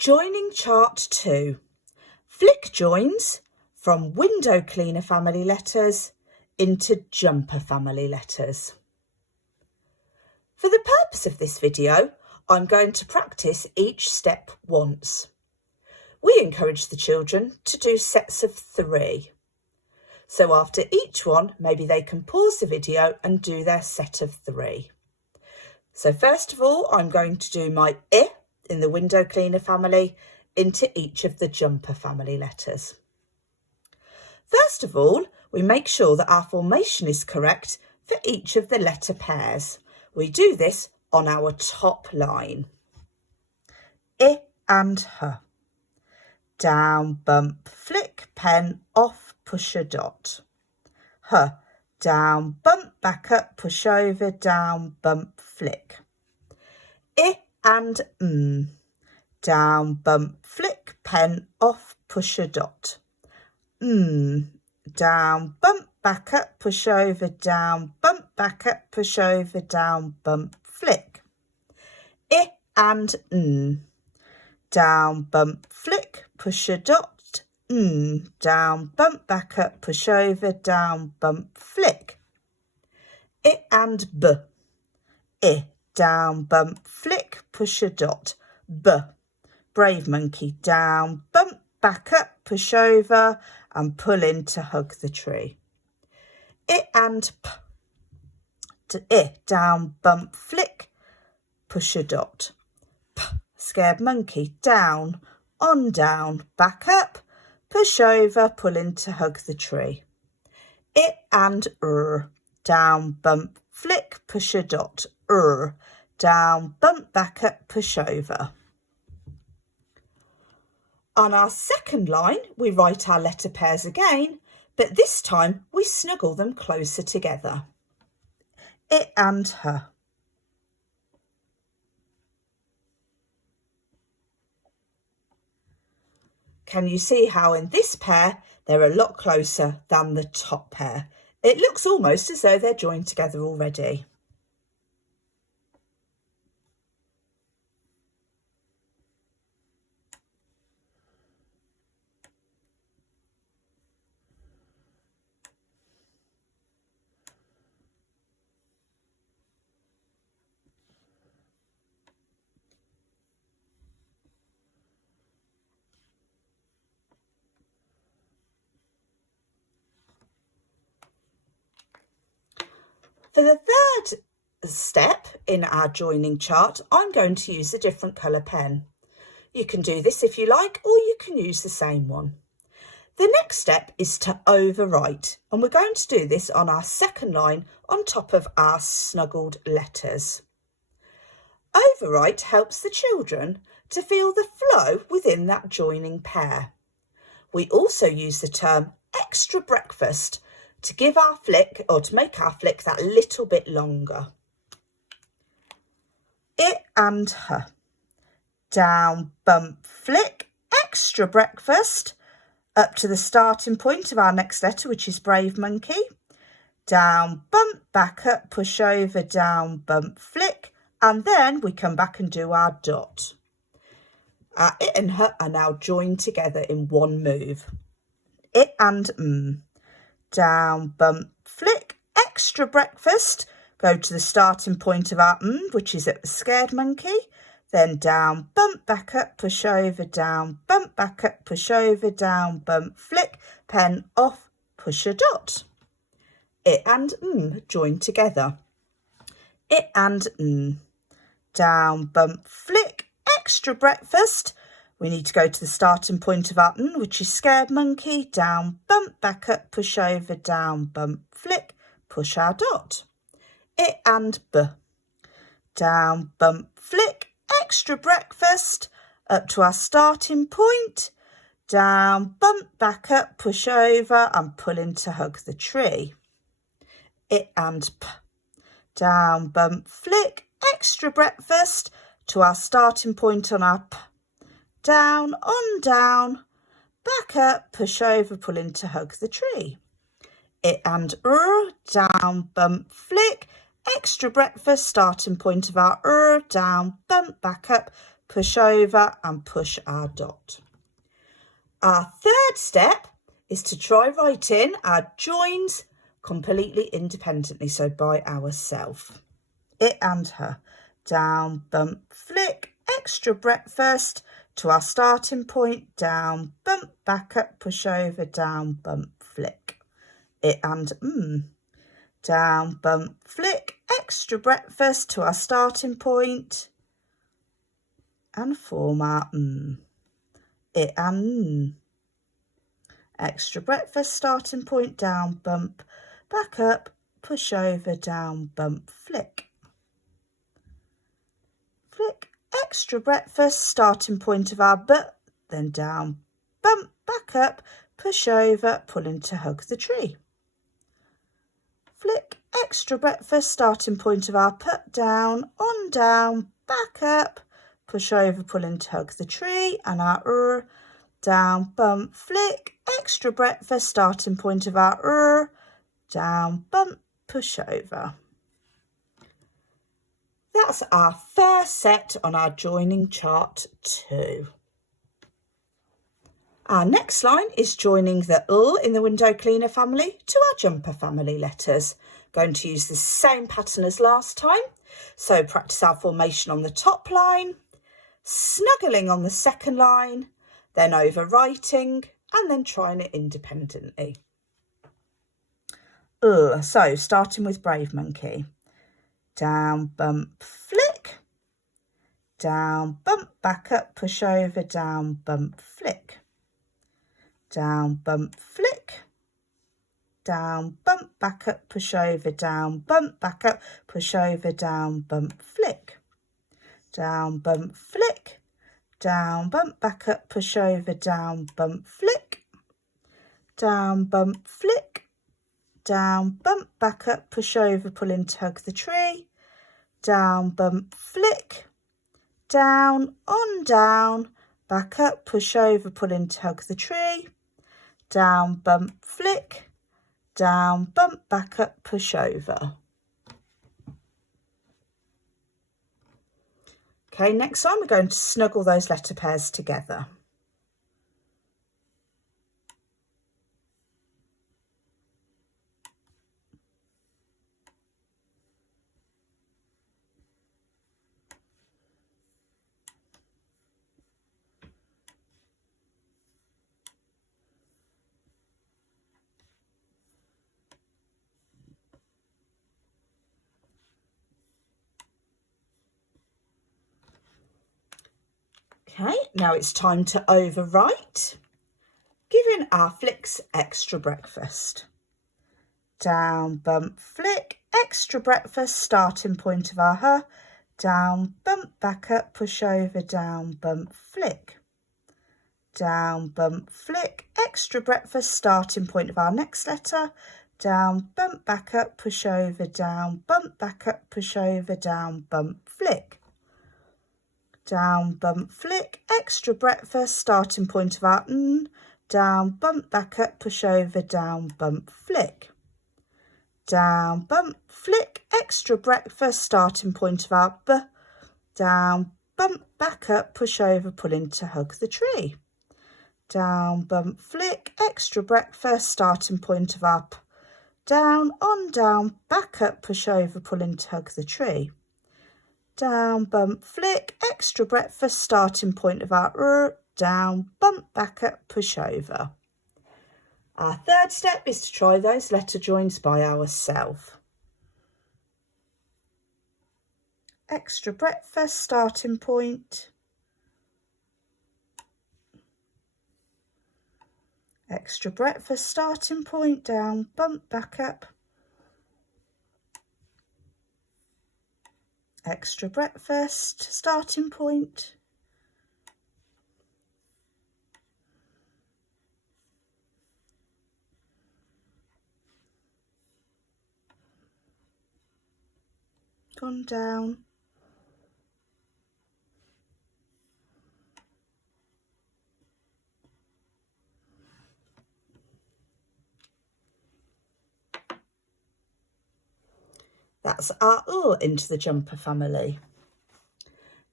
Joining chart 2. Flick joins from window cleaner family letters into jumper family letters. For the purpose of this video, I'm going to practice each step once. We encourage the children to do sets of 3. So after each one, maybe they can pause the video and do their set of 3. So first of all, I'm going to do my I in the window cleaner family into each of the jumper family letters. First of all, we make sure that our formation is correct for each of the letter pairs. We do this on our top line. I and H. Down, bump, flick, pen, off, push a dot. H. Down, bump, back up, push over, down, bump, flick. I and M. Down, bump, flick, pen, off, push a dot. Down, bump, back up, push over, down, bump, back up, push over, down, bump, flick. I and N. Down, bump, flick, push a dot. Down, bump, back up, push over, down, bump, flick. I and B. I. Down, bump, flick, push a dot. B. Brave monkey. Down, bump, back up, push over and pull in to hug the tree. I and P. I. Down, bump, flick, push a dot. P. Scared monkey. Down, on, down, back up, push over, pull in to hug the tree. I and R. Down, bump, flick, push a dot. R. Down, bump, back up, push over. On our second line, we write our letter pairs again, but this time we snuggle them closer together. I and H. Can you see how in this pair they're a lot closer than the top pair? It looks almost as though they're joined together already. For the third step in our joining chart, I'm going to use a different colour pen. You can do this if you like, or you can use the same one. The next step is to overwrite, and we're going to do this on our second line on top of our snuggled letters. Overwrite helps the children to feel the flow within that joining pair. We also use the term extra breakfast to give our flick, or to make our flick that little bit longer. I and H. Down, bump, flick, extra breakfast, up to the starting point of our next letter, which is brave monkey. Down, bump, back up, push over, down, bump, flick, and then we come back and do our dot. Our I and H are now joined together in one move. I and M. Down, bump, flick, extra breakfast, go to the starting point of our which is at the scared monkey, then down, bump, back up, push over, down, bump, back up, push over, down, bump, flick, pen off, push a dot. I and joined together. I and down, bump, flick, extra breakfast. We need to go to the starting point of our which is scared monkey, down, bump, back up, push over, down, bump, flick, push our dot. I and B. Down, bump, flick, extra breakfast, up to our starting point, down, bump, back up, push over and pull in to hug the tree. I and P. Down, bump, flick, extra breakfast, to our starting point on our P. Down, on, down, back up, push over, pull in to hug the tree. I and R. Down, bump, flick, extra breakfast, starting point of our down, bump, back up, push over and push our dot. Our third step is to try writing our joins completely independently, so by ourselves. It and her. Down, bump, flick, extra breakfast to our starting point. Down, bump, back up, push over, down, bump, flick. It and Down, bump, flick, extra breakfast to our starting point and form our It and extra breakfast, starting point, down, bump, back up, push over, down, bump, flick. Flick, extra breakfast, starting point of our butt, then down, bump, back up, push over, pull into hug the tree. Flick, extra breakfast, starting point of our put, down, on, down, back up, push over, pull into hug the tree, and our down, bump, flick, extra breakfast, starting point of our down, bump, push over. That's our first set on our joining chart 2. Our next line is joining the L in the window cleaner family to our jumper family letters. Going to use the same pattern as last time. So practice our formation on the top line, snuggling on the second line, then overwriting, and then trying it independently. So starting with Brave Monkey. Down, bump, flick. Down, bump, back up, push over, down, bump, flick. Down, bump, flick. Down, bump, back up, push over, down, bump, back up, push over, down, bump, flick. Down, bump, flick. Down, bump, back up, push over, down, bump, flick. Down, bump, flick. Down, bump, back up, push over, pull in, tug the tree. Down, bump, flick. Down, on, down, back up, push over, pull in, tug the tree. Down, bump, flick. Down, bump, back up, push over. Okay, next time we're going to snuggle those letter pairs together. Okay, now it's time to overwrite, giving our flicks extra breakfast. Down, bump, flick, extra breakfast, starting point of our her. Down, bump, back up, push over, down, bump, flick. Down, bump, flick, extra breakfast, starting point of our next letter. Down, bump, back up, push over, down, bump, back up, push over, down, bump, flick. Down, bump, flick, extra breakfast, starting point of our down, bump, back up, push over, down, bump, flick. Down, bump, flick, extra breakfast, starting point of our down, bump, back up, push over, pull in to hug the tree. Down, bump, flick, extra breakfast, starting point of our down, on, down, back up, push over, pull in to hug the tree. Down, bump, flick, extra breakfast, starting point of our down, bump, back up, push over. Our third step is to try those letter joins by ourselves. Extra breakfast, starting point. Extra breakfast, starting point, down, bump, back up. Extra breakfast, starting point. Gone down. That's our into the jumper family.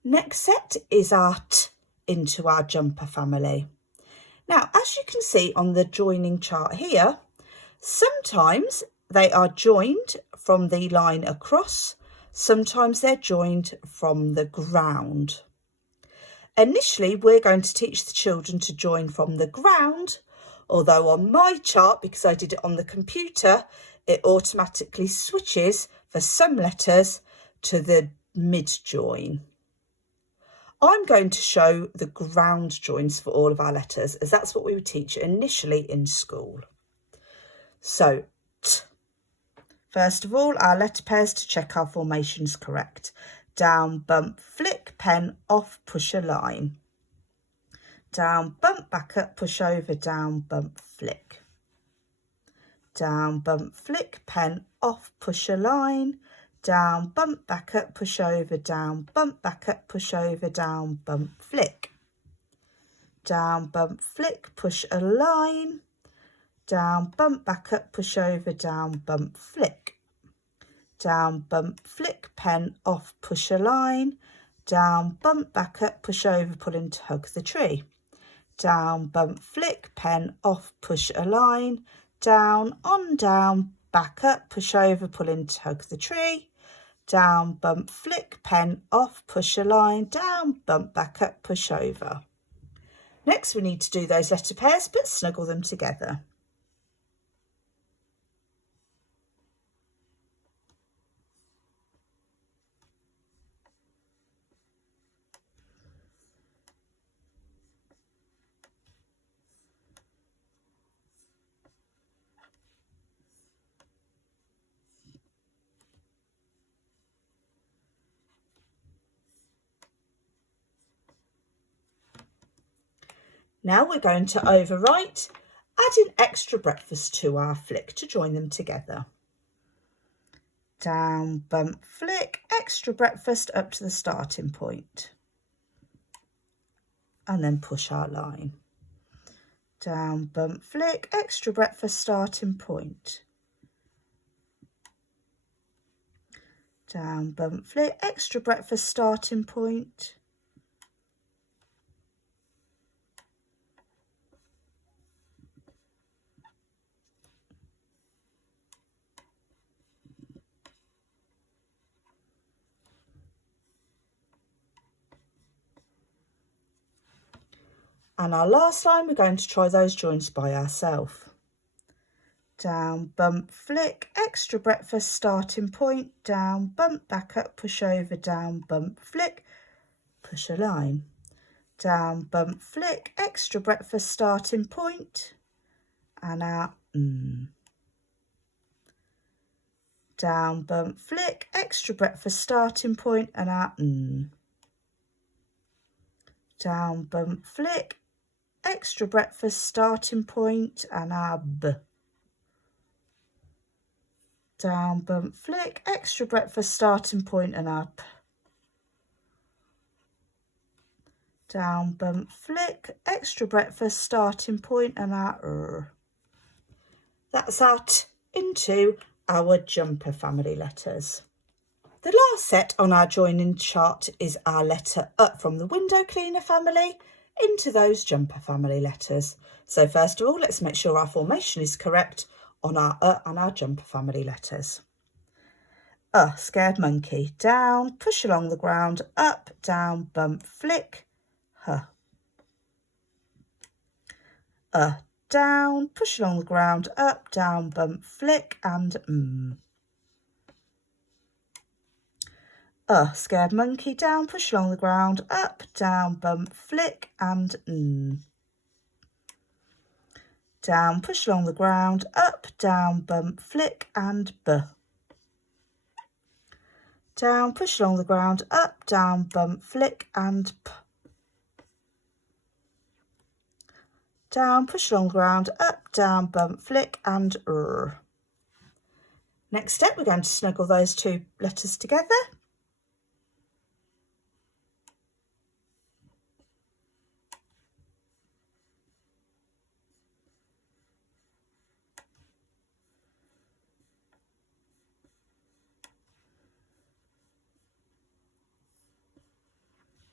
Next set is our T into our jumper family. Now, as you can see on the joining chart here, sometimes they are joined from the line across, sometimes they're joined from the ground. Initially, we're going to teach the children to join from the ground, although on my chart, because I did it on the computer, it automatically switches for some letters to the mid-join. I'm going to show the ground joins for all of our letters, as that's what we would teach initially in school. So, T. First of all, our letter pairs to check our formation's correct. Down, bump, flick, pen, off, push a line. Down, bump, back up, push over, down, bump, flick. Down, bump, flick, pen, off, push a line. Down, bump, back up, push over, down, bump, back up, push over, down, bump, flick. Down, bump, flick, push a line. Down, bump, back up, push over, down, bump, flick. Down, bump, flick, pen, off, push a line. Down, bump, back up, push over, pull in to hug the tree. Down, bump, flick, pen, off, push a line. Down, on, down, back up, push over, pull in to hug the tree. Down, bump, flick, pen, off, push a line. Down, bump, back up, push over. Next, we need to do those letter pairs, but snuggle them together. Now we're going to overwrite, adding extra breakfast to our flick to join them together. Down, bump, flick, extra breakfast up to the starting point. And then push our line. Down, bump, flick, extra breakfast, starting point. Down, bump, flick, extra breakfast, starting point. And our last line, we're going to try those joins by ourselves. Down, bump, flick, extra breakfast, starting point. Down, bump, back up, push over, down, bump, flick, push a line. Down, bump, flick, extra breakfast, starting point. And our Down, bump, flick, extra breakfast, starting point. And our Down, bump, flick, extra breakfast, starting point. And our B. Down, bump, flick, extra breakfast, starting point, and up. Down, bump, flick, extra breakfast, starting point, and our That's our T into our jumper family letters. The last set on our joining chart is our letter up from the window cleaner family into those jumper family letters. So first of all, let's make sure our formation is correct on our and our jumper family letters. Scared monkey, down, push along the ground, up, down, bump, flick, down, push along the ground, up, down, bump, flick, and Scared monkey, down, push along the ground, up, down, bump, flick, and Down, push along the ground, up, down, bump, flick, and B. Down, push along the ground, up, down, bump, flick, and P. Down, push along the ground, up, down, bump, flick, and R. Next step, we're going to snuggle those two letters together.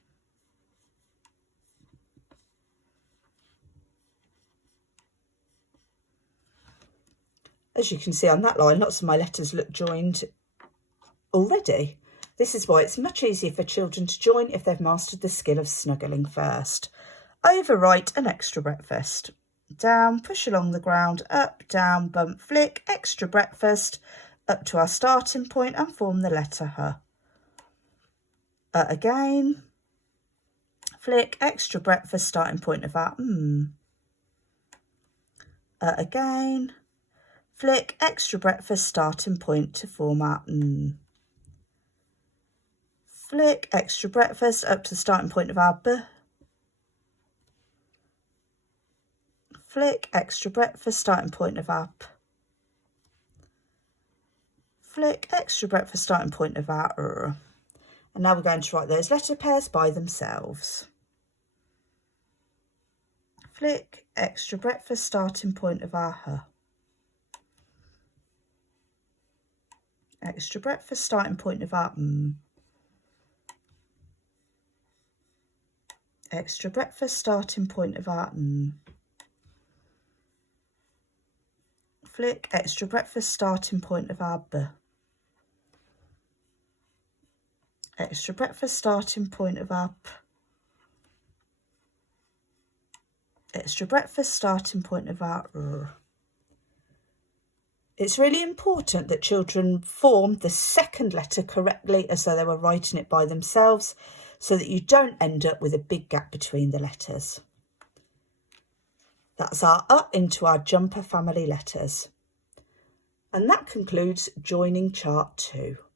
As you can see on that line, lots of my letters look joined already. This is why it's much easier for children to join if they've mastered the skill of snuggling first. Overwrite an extra breakfast. Down, push along the ground, up, down, bump, flick, extra breakfast, up to our starting point and form the letter H. Again, flick, extra breakfast, starting point of our again, flick, extra breakfast, starting point to form our flick, extra breakfast, up to the starting point of our B. Flick, extra breakfast, starting point of our P. Flick, extra breakfast, starting point of our R. And now we're going to write those letter pairs by themselves. Flick, extra breakfast, starting point of our H. Extra breakfast, starting point of our Extra breakfast, starting point of our Flick, extra breakfast, starting point of our B. Extra breakfast, starting point of our P. Extra breakfast, starting point of our R. It's really important that children form the second letter correctly as though they were writing it by themselves, so that you don't end up with a big gap between the letters. That's our U into our jumper family letters. And that concludes joining chart 2.